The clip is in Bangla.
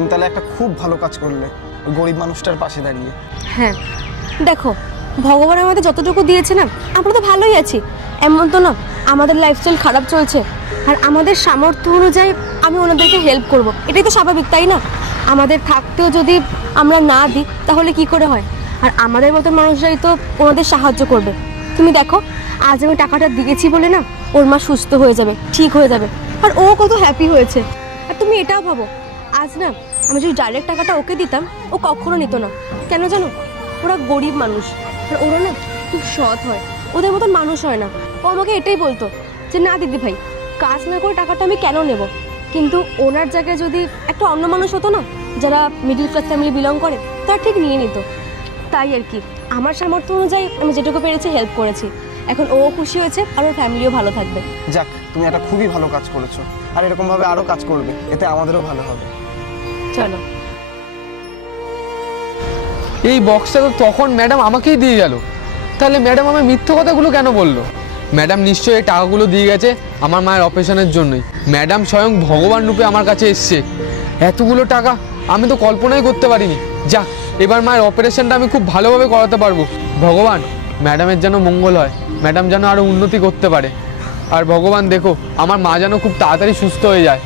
তুমি তাহলে একটা খুব ভালো কাজ করলে ওই গরিব মানুষটার পাশে দাঁড়িয়ে। হ্যাঁ দেখো, ভগবান আমাদের যতটুকু দিয়েছে না, আমরা তো ভালোই আছি। এমন তো না আমাদের লাইফস্টাইল খারাপ চলছে, আর আমাদের সামর্থ্য অনুযায়ী আমি ওনাদেরকে হেল্প করব, এটাই তো স্বাভাবিক, তাই না? আমাদের থাকতেও যদি আমরা না দিই তাহলে কি করে হয়? আর আমাদের মতো মানুষরাই তো ওনাদের সাহায্য করবে। তুমি দেখো, আজ আমি টাকাটা দিয়েছি বলে না ওর মা সুস্থ হয়ে যাবে, ঠিক হয়ে যাবে, আর ও কত হ্যাপি হয়েছে। আর তুমি এটাও ভাবো, আজ না আমি যদি ডাইরেক্ট টাকাটা ওকে দিতাম, ও কখনো নিত না। কেন জানো? ওরা গরিব মানুষ, আর ওরা না খুব সৎ হয়, ওদের মতন মানুষ হয় না। ও আমাকে এটাই বলতো যে না দিদি ভাই, কাজ না করে টাকাটা আমি কেন নেব। কিন্তু ওনার জায়গায় যদি একটা অন্য মানুষ হতো না, যারা মিডল ক্লাস ফ্যামিলি বিলং করে, তারা ঠিক নিয়ে নিত। তাই আর কি, আমার সামর্থ্য অনুযায়ী আমি যেটুকু পেরেছি হেল্প করেছি। এখন ও খুশি হয়েছে আর ওর ফ্যামিলিও ভালো থাকবে। যাক, তুমি একটা খুবই ভালো কাজ করেছো, আর এরকমভাবে আরও কাজ করবে, এতে আমাদেরও ভালো হবে। চলো। এই বক্সটা তো তখন ম্যাডাম আমাকেই দিয়ে গেল, তাহলে ম্যাডাম আমার মিথ্যে কথাগুলো কেন বললো? ম্যাডাম নিশ্চয়ই এই টাকাগুলো দিয়ে গেছে আমার মায়ের অপারেশনের জন্যই। ম্যাডাম স্বয়ং ভগবান রূপে আমার কাছে এসছে। এতগুলো টাকা আমি তো কল্পনাই করতে পারিনি। যাক, এবার মায়ের অপারেশনটা আমি খুব ভালোভাবে করাতে পারবো। ভগবান, ম্যাডামের যেন মঙ্গল হয়, ম্যাডাম যেন আরও উন্নতি করতে পারে। আর ভগবান দেখো, আমার মা যেন খুব তাড়াতাড়ি সুস্থ হয়ে যায়।